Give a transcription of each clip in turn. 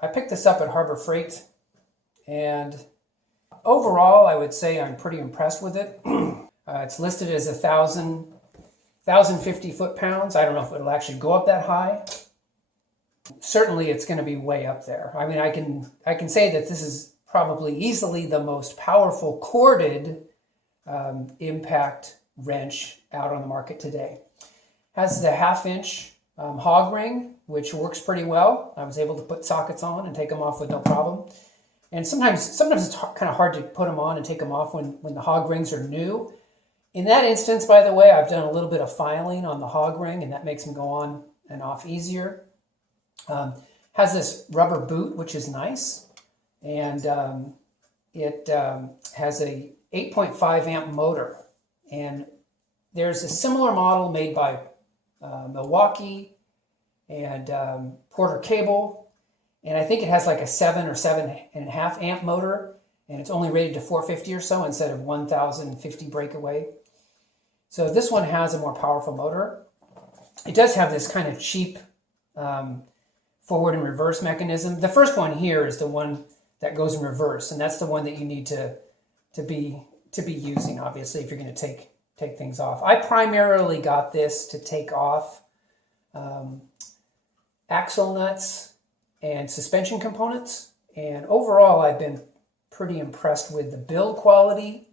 I picked this up at Harbor Freight, and overall, I would say I'm pretty impressed with it. It's listed as 1,050 foot-pounds. I don't know if it'll actually go up that high. Certainly, it's going to be way up there. I mean, I can say that this is probably easily the most powerful corded impact wrench out on the market today. Has the 1/2-inch hog ring, which works pretty well. I was able to put sockets on and take them off with no problem. And sometimes it's kind of hard to put them on and take them off when the hog rings are new. In that instance, by the way, I've done a little bit of filing on the hog ring, and that makes them go on and off easier. Has this rubber boot, which is nice. And it has a 8.5 amp motor. And there's a similar model made by Milwaukee and Porter Cable. And I think it has like a 7 or 7.5 amp motor. And it's only rated to 450 or so instead of 1,050 breakaway. So this one has a more powerful motor. It does have this kind of cheap forward and reverse mechanism. The first one here is the one that goes in reverse, and that's the one that you need to be using, obviously, if you're going to take things off. I primarily got this to take off axle nuts and suspension components, and overall I've been pretty impressed with the build quality.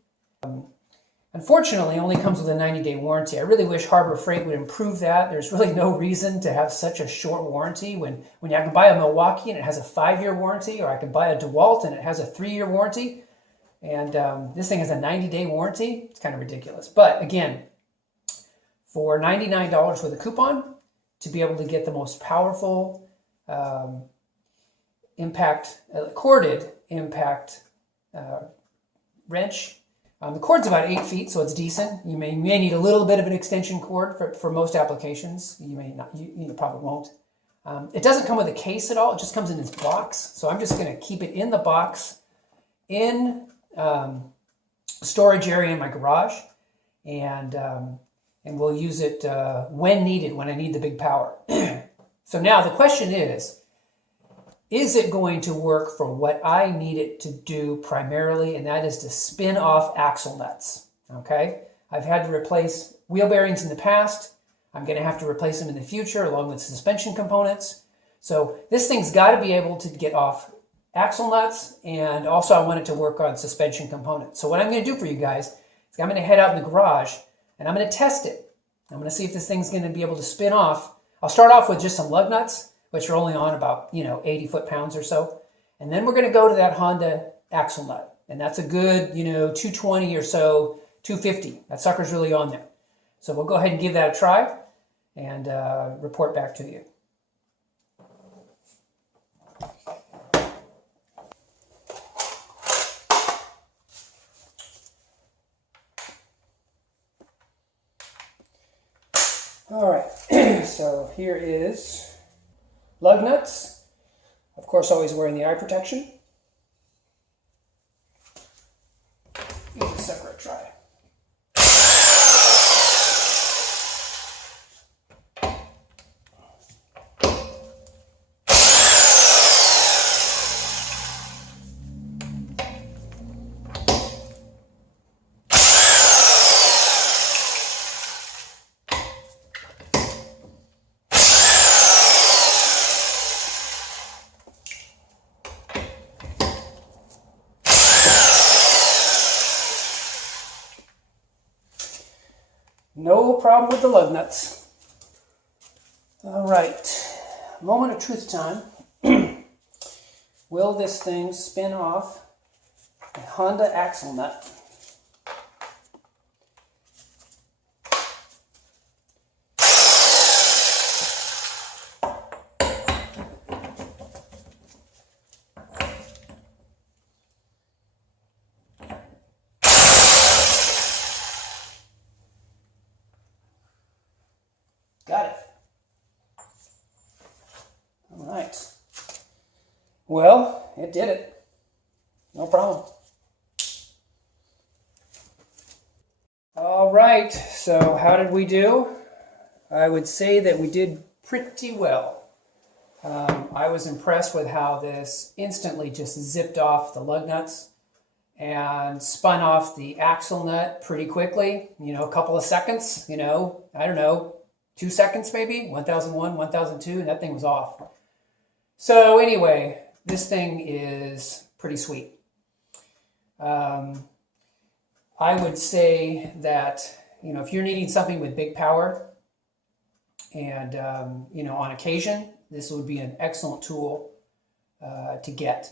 Unfortunately, it only comes with a 90-day warranty. I really wish Harbor Freight would improve that. There's really no reason to have such a short warranty when I can buy a Milwaukee and it has a 5-year warranty, or I can buy a DeWalt and it has a 3-year warranty. And this thing has a 90-day warranty. It's kind of ridiculous. But again, for $99 with a coupon, to be able to get the most powerful corded impact wrench. The cord's about 8 feet, so it's decent. You may need a little bit of an extension cord for most applications. You may not. You probably won't. It doesn't come with a case at all. It just comes in this box. So I'm just going to keep it in the box in storage area in my garage, and we'll use it when needed, when I need the big power. So now the question is it going to work for what I need it to do primarily, and that is to spin off axle nuts, okay? I've had to replace wheel bearings in the past. I'm going to have to replace them in the future along with suspension components. So this thing's got to be able to get off axle nuts, and also I want it to work on suspension components. So what I'm going to do for you guys is I'm going to head out in the garage, and I'm going to test it. I'm going to see if this thing's going to be able to spin off. I'll start off with just some lug nuts, which are only on about 80 foot-pounds or so. And then we're going to go to that Honda axle nut. And that's a good 220 or so, 250. That sucker's really on there. So we'll go ahead and give that a try and report back to you. All right, so here is lug nuts, of course, always wearing the eye protection. Give this sucker a try. No problem with the lug nuts. All right, moment of truth time. Will this thing spin off a Honda axle nut? Got it. All right. Well, it did it. No problem. All right, so how did we do? I would say that we did pretty well. I was impressed with how this instantly just zipped off the lug nuts and spun off the axle nut pretty quickly. You know, a couple of seconds, you know, I don't know, 2 seconds maybe, 1001, 1002, and that thing was off. So anyway, this thing is pretty sweet. I would say that, you know, if you're needing something with big power and, you know, on occasion, this would be an excellent tool to get.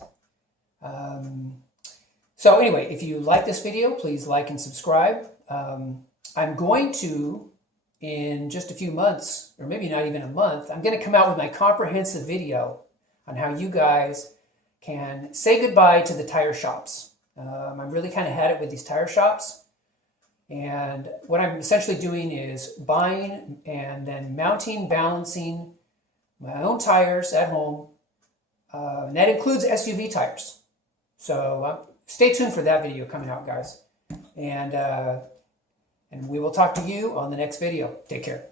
So anyway, if you like this video, please like and subscribe. I'm going to, in just a few months, or maybe not even a month, I'm going to come out with my comprehensive video on how you guys can say goodbye to the tire shops. I'm really kind of had it with these tire shops. And what I'm essentially doing is buying and then mounting, balancing my own tires at home. And that includes SUV tires. So stay tuned for that video coming out, guys. And we will talk to you on the next video. Take care.